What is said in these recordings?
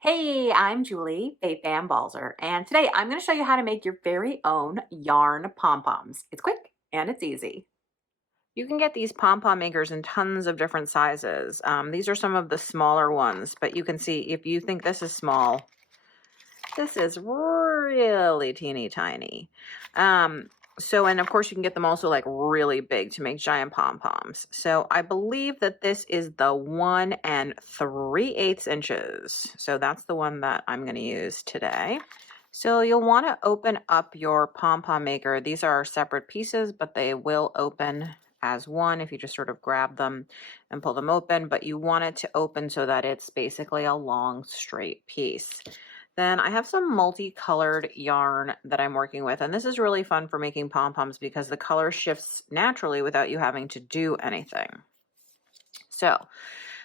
Hey, I'm Julie, fei-fan Balzer, and today I'm going to show you how to make your very own yarn pom-poms. It's quick and it's easy. You can get these pom-pom makers in tons of different sizes. These are some of the smaller ones, but you can see if you think this is small, this is really teeny tiny. And of course you can get them also like really big to make giant pom-poms. So I believe that this is the 1 3/8 inches. So that's the one that I'm going to use today. So you'll want to open up your pom-pom maker. These are separate pieces, but they will open as one if you just sort of grab them and pull them open, but you want it to open so that it's basically a long straight piece. Then I have some multicolored yarn that I'm working with, and this is really fun for making pom-poms because the color shifts naturally without you having to do anything. So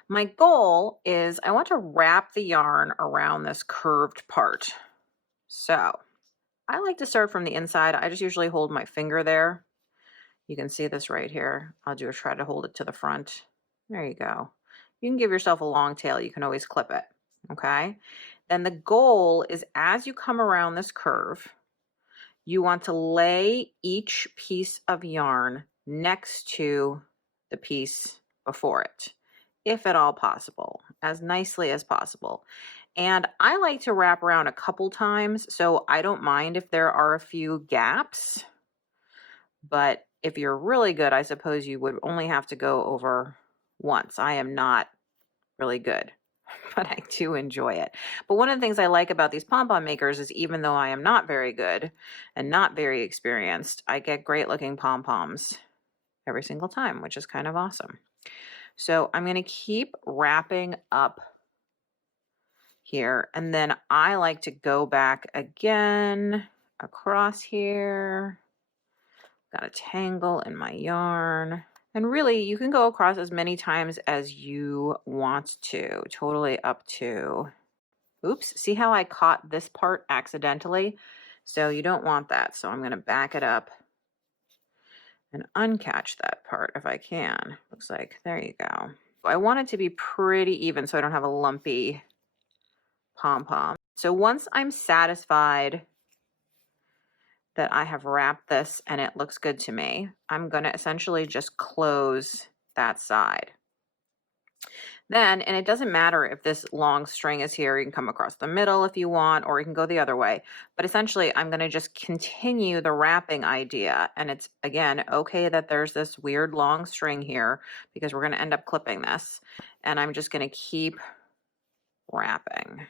my goal is I want to wrap the yarn around this curved part. So I like to start from the inside. I just usually hold my finger there. You can see this right here. I'll try to hold it to the front. There you go. You can give yourself a long tail. You can always clip it, okay? Then the goal is as you come around this curve, you want to lay each piece of yarn next to the piece before it, if at all possible, as nicely as possible. And I like to wrap around a couple times, so I don't mind if there are a few gaps. But if you're really good, I suppose you would only have to go over once. I am not really good, but I do enjoy it. But one of the things I like about these pom-pom makers is even though I am not very good and not very experienced, I get great looking pom-poms every single time, which is kind of awesome. So I'm going to keep wrapping up here, and then I like to go back again across here. Got a tangle in my yarn. And really, you can go across as many times as you want to, totally up to, oops, see how I caught this part accidentally? So you don't want that. So I'm going to back it up and uncatch that part if I can. Looks like, there you go. I want it to be pretty even so I don't have a lumpy pom-pom. So once I'm satisfied that I have wrapped this and it looks good to me, I'm going to essentially just close that side. Then, and it doesn't matter if this long string is here, you can come across the middle if you want, or you can go the other way. But essentially, I'm going to just continue the wrapping idea. And it's, again, okay that there's this weird long string here because we're going to end up clipping this. And I'm just going to keep wrapping.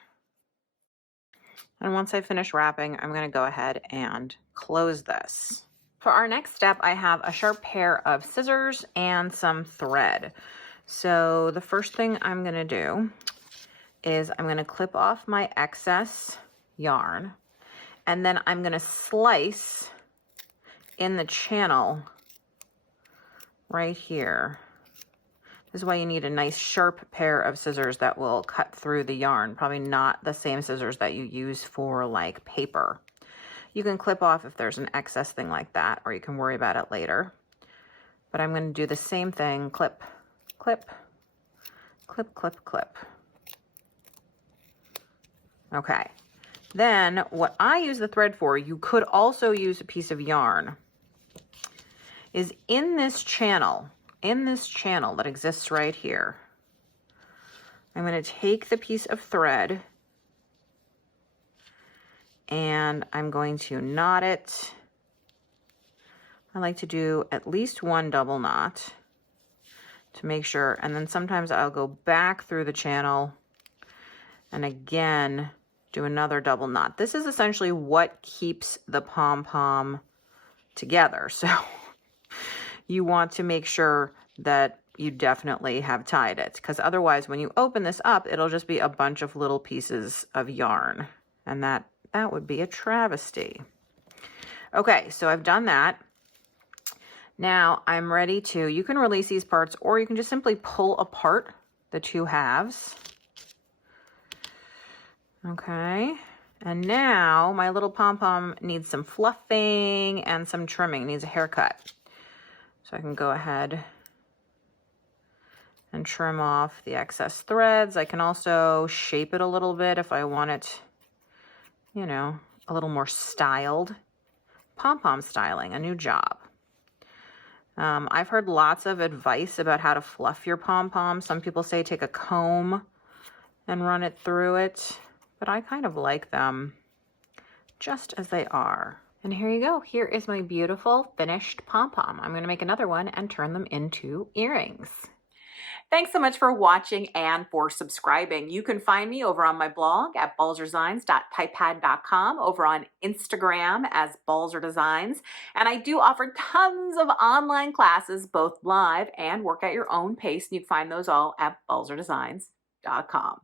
And once I finish wrapping, I'm going to go ahead and close this. For our next step, I have a sharp pair of scissors and some thread. So the first thing I'm going to do is I'm going to clip off my excess yarn, and then I'm going to slice in the channel right here. This is why you need a nice sharp pair of scissors that will cut through the yarn. Probably not the same scissors that you use for like paper. You can clip off if there's an excess thing like that, or you can worry about it later. But I'm going to do the same thing, clip, clip, clip, clip, clip. Okay. Then what I use the thread for, you could also use a piece of yarn, is in this channel that exists right here. I'm going to take the piece of thread and I'm going to knot it. I like to do at least one double knot to make sure, and then sometimes I'll go back through the channel and again do another double knot. This is essentially what keeps the pom-pom together. So you want to make sure that you definitely have tied it, because otherwise when you open this up, it'll just be a bunch of little pieces of yarn, and that would be a travesty. Okay, so I've done that. Now I'm ready to, you can release these parts, or you can just simply pull apart the two halves. Okay, and now my little pom-pom needs some fluffing and some trimming, needs a haircut. So I can go ahead and trim off the excess threads. I can also shape it a little bit if I want it, you know, a little more styled. Pom-pom styling, a new job. I've heard lots of advice about how to fluff your pom-pom. Some people say take a comb and run it through it, but I kind of like them just as they are. And here you go. Here is my beautiful finished pom-pom. I'm going to make another one and turn them into earrings. Thanks so much for watching and for subscribing. You can find me over on my blog at balzerdesigns.typepad.com, over on Instagram as Balzer Designs, and I do offer tons of online classes, both live and work at your own pace, and you can find those all at balzerdesigns.com.